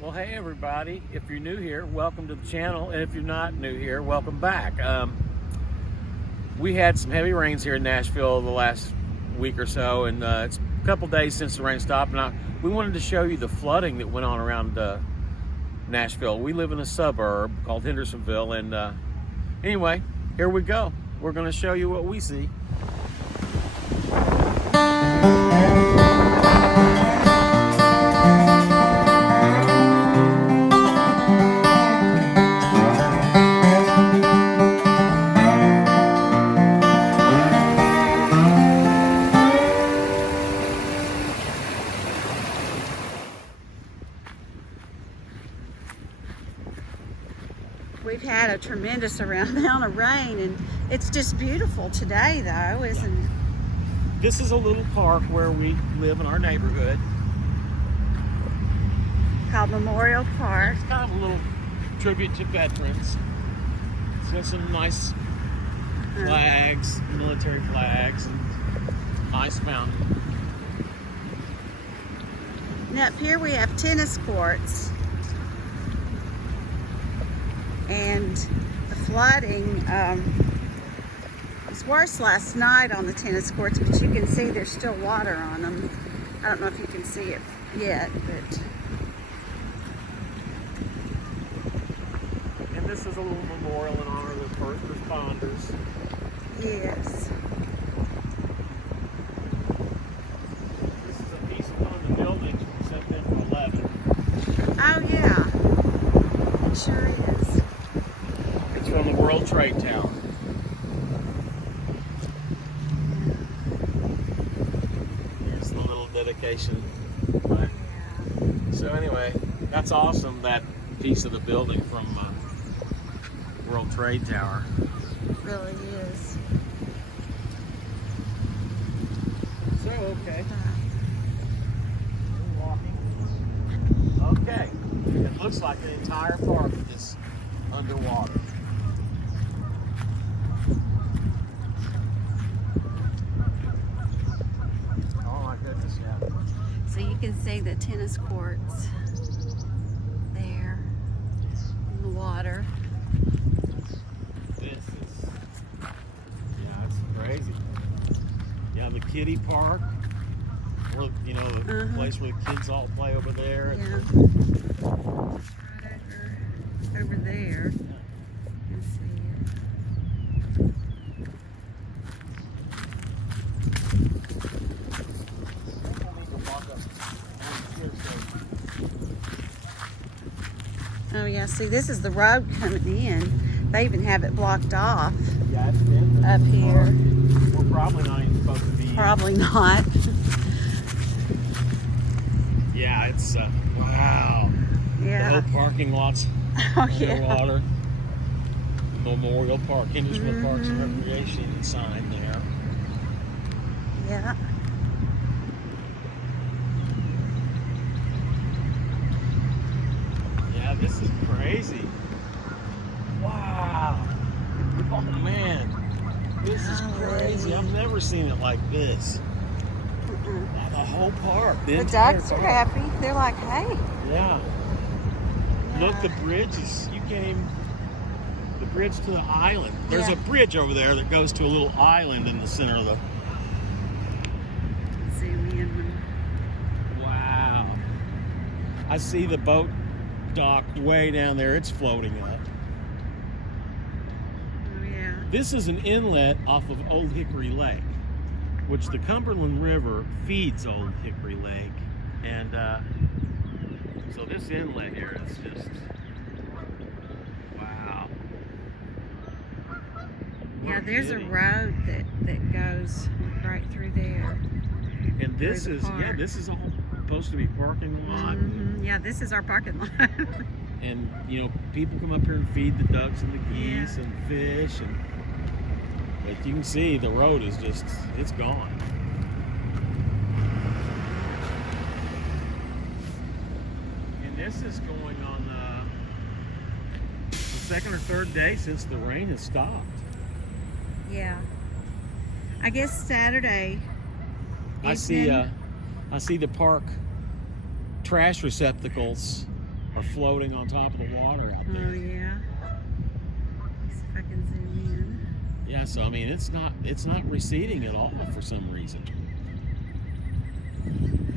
Well, hey everybody, if you're new here, welcome to the channel, and if you're not new here, welcome back. We had some heavy rains here in Nashville the last week or so, and it's a couple days since the rain stopped, and we wanted to show you the flooding that went on around Nashville. We live in a suburb called Hendersonville, and anyway, here we go. We're going to show you what we see. We've had a tremendous amount of rain, and it's just beautiful today, though, isn't it? This is a little park where we live in our neighborhood. Called Memorial Park. It's kind of a little tribute to veterans. It's got some nice flags, military flags, and nice fountain. And up here we have tennis courts. And the flooding was worse last night on the tennis courts, but you can see there's still water on them. I don't know if you can see it yet, but... And this is a little memorial in honor of the first responders. Yes. This is a piece of one of the buildings from September 11. Oh, yeah. It sure is. It's from the World Trade Tower. Here's the little dedication. Right? Yeah. So anyway, that's awesome, that piece of the building from World Trade Tower. It really is. So, okay. Walking. Okay. It looks like the entire park is underwater. Oh my goodness, yeah. So you can see the tennis courts there in the water. This is, yeah, it's crazy. Yeah, the kiddie park, where, you know, the place where the kids all play over there. Yeah. Right over there. You can see it. Oh yeah, see, this is the road coming in. They even have it blocked off Yeah, it's been up here. We're probably not even supposed to be. Probably not. Yeah, it's wow. Yeah. The whole parking lot's Oh yeah. underwater. Memorial Park, Hendersonville Parks and Recreation sign there. Yeah. Yeah, this is crazy. Wow. Oh man, this is crazy. I've never seen it like this. The whole park. The entire ducks are park. happy. They're like, hey. Yeah. Look, the bridge is, you came, the bridge to the island. There's Yeah. a bridge over there that goes to a little island in the center of the, Zoom in. wow. I see the boat dock way down there. It's floating up. Oh yeah. This is an inlet off of Old Hickory Lake, which the Cumberland River feeds Old Hickory Lake. And so this inlet here is just, wow. Yeah, there's a road that goes right through there. And this through is, the park. this is all supposed to be parking lot. Yeah, this is our parking lot. And, you know, people come up here and feed the ducks and the geese and fish. And but you can see the road is just, it's gone. And this is going on the second or third day since the rain has stopped. Yeah. I guess Saturday. I see the park trash receptacles are floating on top of the water out there. Oh yeah. Let's see if I can zoom in. Yeah, so I mean it's not receding at all for some reason.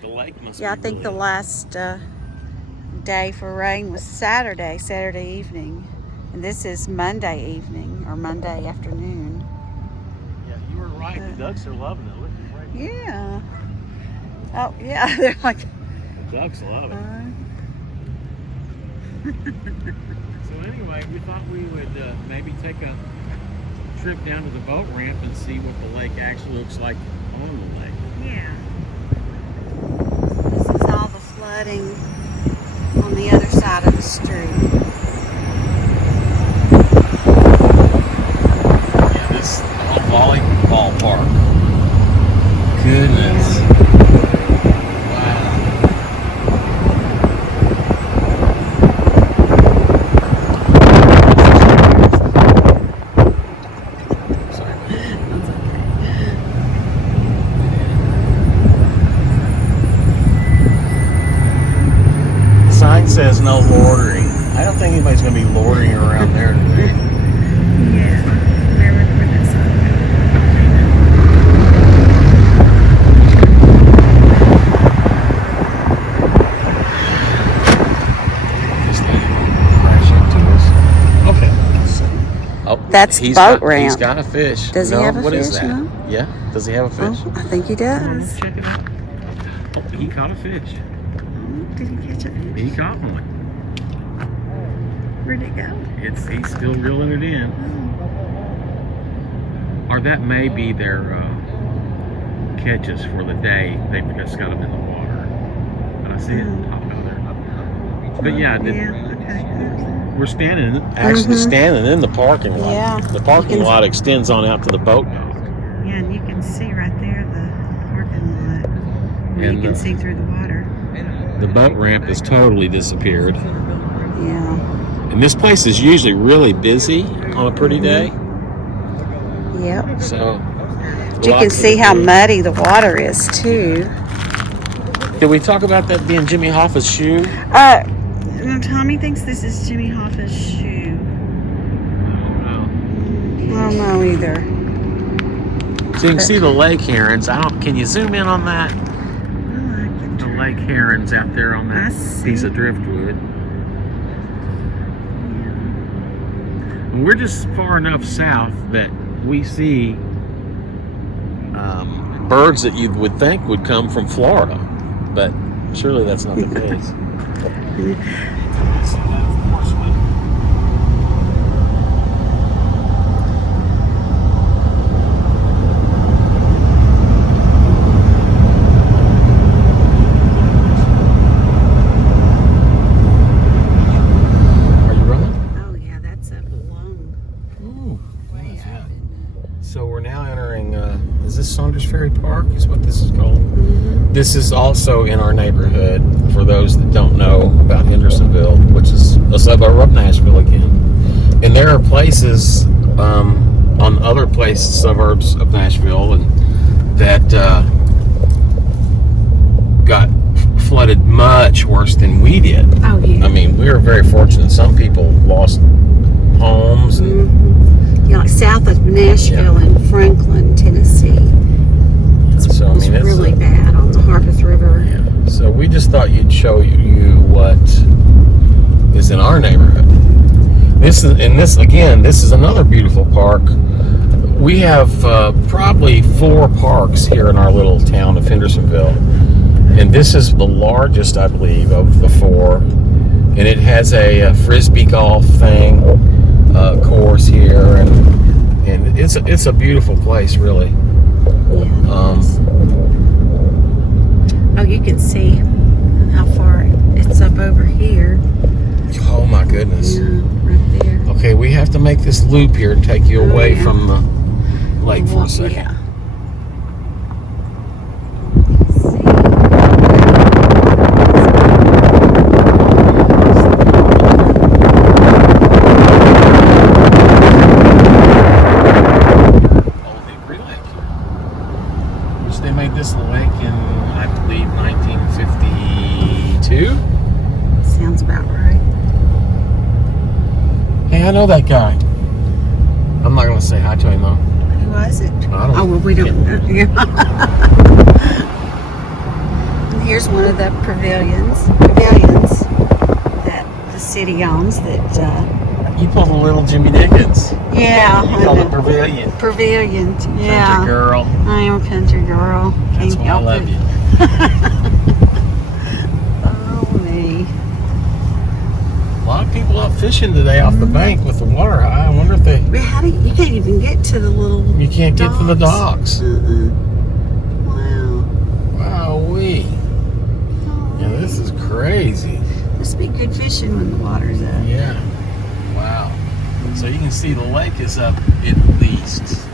The lake must Yeah, I be think the really- last day for rain was Saturday evening. And this is Monday evening or Monday afternoon. Yeah, you were right. The ducks are loving it. Look, right. Yeah. Oh yeah, they're like. The ducks love it. So anyway, we thought we would maybe take a trip down to the boat ramp and see what the lake actually looks like on the lake. Yeah. This is all the flooding on the other side of the street. Yeah, this is Volleyball Park. Goodness. Wow. Sorry. That's okay. The sign says no loitering. I don't think anybody's going to be loitering around there today. Yeah. Where this Just crash into us. Okay. Oh, That's he's boat got, ramp. He's got a fish. Does he have a What is fish? that? No? Yeah. Does he have a fish? Oh, I think he does. Check it out. Oh, he caught a fish. Did he catch a fish? He caught one. Where'd it go? He's still reeling it in. Or that may be their catches for the day. They've just got them in the water. But I see it pop out there. But yeah, Okay. we're standing in the parking lot. Yeah. The parking lot extends on out to the boat dock. Yeah, and you can see right there the parking lot. And You can see through the water. The boat ramp has totally disappeared. Yeah. And this place is usually really busy on a pretty day. Yep. So You can see how muddy the water is too. Did we talk about that being Jimmy Hoffa's shoe? Tommy thinks this is Jimmy Hoffa's shoe. I don't know either. So you can see the lake herons. Can you zoom in on that? The lake herons out there on that piece of driftwood. And we're just far enough south that we see birds that you would think would come from Florida, but surely that's not the case. So we're now entering, is this Saunders Ferry Park is what this is called? Mm-hmm. This is also in our neighborhood, for those that don't know about Hendersonville, which is a suburb of Nashville again. And there are places on other places, suburbs of Nashville, and that got flooded much worse than we did. Oh, yeah. I mean, we were very fortunate. Some people lost homes and like south of Nashville and Franklin, Tennessee. It's really bad on the Harpeth River. Yeah. So we just thought you'd show you what is in our neighborhood. This is another beautiful park. We have probably 4 parks here in our little town of Hendersonville, and this is the largest, I believe, of the 4. And it has a frisbee golf thing. Course here, and it's a beautiful place, really. Oh, you can see how far it's up over here. Oh my goodness! Yeah, right there. Okay, we have to make this loop here and take you away from the lake for a second. Yeah. They made this lake in, I believe, 1952. Sounds about right. I know that guy. I'm not gonna say hi to him though. Who was it? I don't Oh, well, we don't know. And here's one of the pavilions that the city owns that, You pulled a little Jimmy Dickens. yeah. You called it Pavilion. Pavilion, yeah. Country girl. I am a country girl. That's Can't why I help love it. you. Oh, me. A lot of people out fishing today off the bank with the water high. I wonder if they... But how do you can't even get to the little You can't get to the docks. Wow. Wow-wee. Yeah, this is crazy. Must be good fishing when the water's up. Yeah. Wow. So you can see the lake is up at least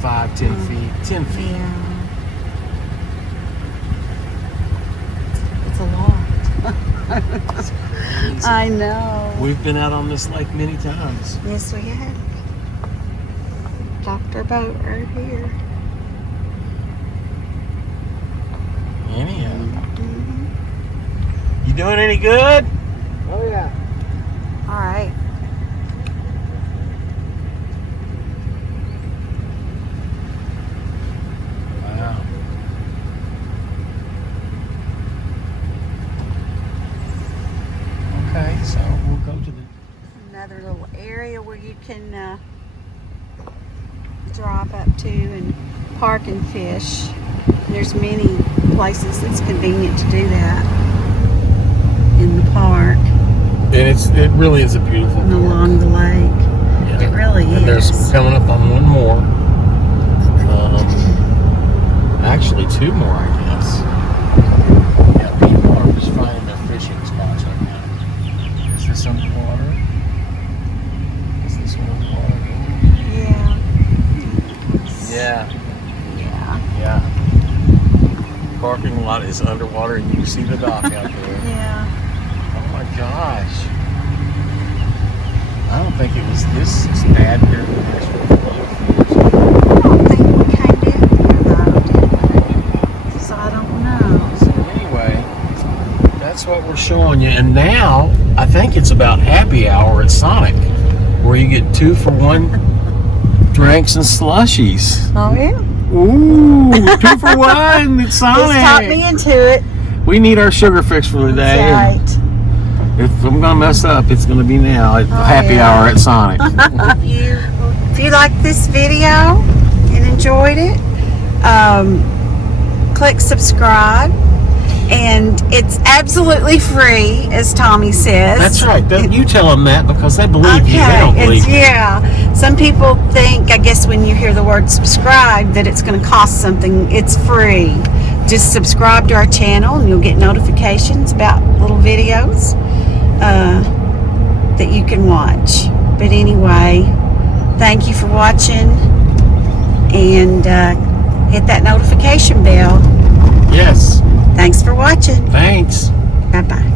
5-10 feet. 10 feet. Yeah. It's a lot. It's crazy. I know. We've been out on this lake many times. Yes, we have. Docked our boat right here. Anyhow. Mm-hmm. You doing any good? Oh yeah. All right. Wow. Okay, so we'll go to the... Another little area where you can drop up to and park and fish. There's many places that's convenient to do that in the park And it really is a beautiful and park. along the lake. Yeah. It really And is. there's coming up on one more. Actually, two more, I guess. Yeah, people are just finding their fishing spots right now. Is this underwater? Is this one underwater? Yeah. Yeah, Yeah. yeah. Parking lot is underwater, and you can see the dock out there. Yeah. Oh my gosh. I don't think it was this bad here in Nashville. I don't think we came in here though, did we? So I don't know. So anyway, that's what we're showing you. And now, I think it's about happy hour at Sonic, where you get 2-for-1 drinks and slushies. Oh yeah? Ooh, 2-for-1 at Sonic. Just talked me into it. We need our sugar fix for the day. That's right. If I'm gonna mess up, it's gonna be now at happy yeah. hour at Sonic. If you liked this video and enjoyed it, click subscribe, and it's absolutely free, as Tommy says. That's right. You tell them that because they believe you. They don't believe you. Yeah. Some people think, I guess, when you hear the word subscribe, that it's going to cost something. It's free. Just subscribe to our channel, and you'll get notifications about little videos that you can watch. But anyway, thank you for watching, and hit that notification bell. Yes. Thanks for watching. Thanks. Bye-bye.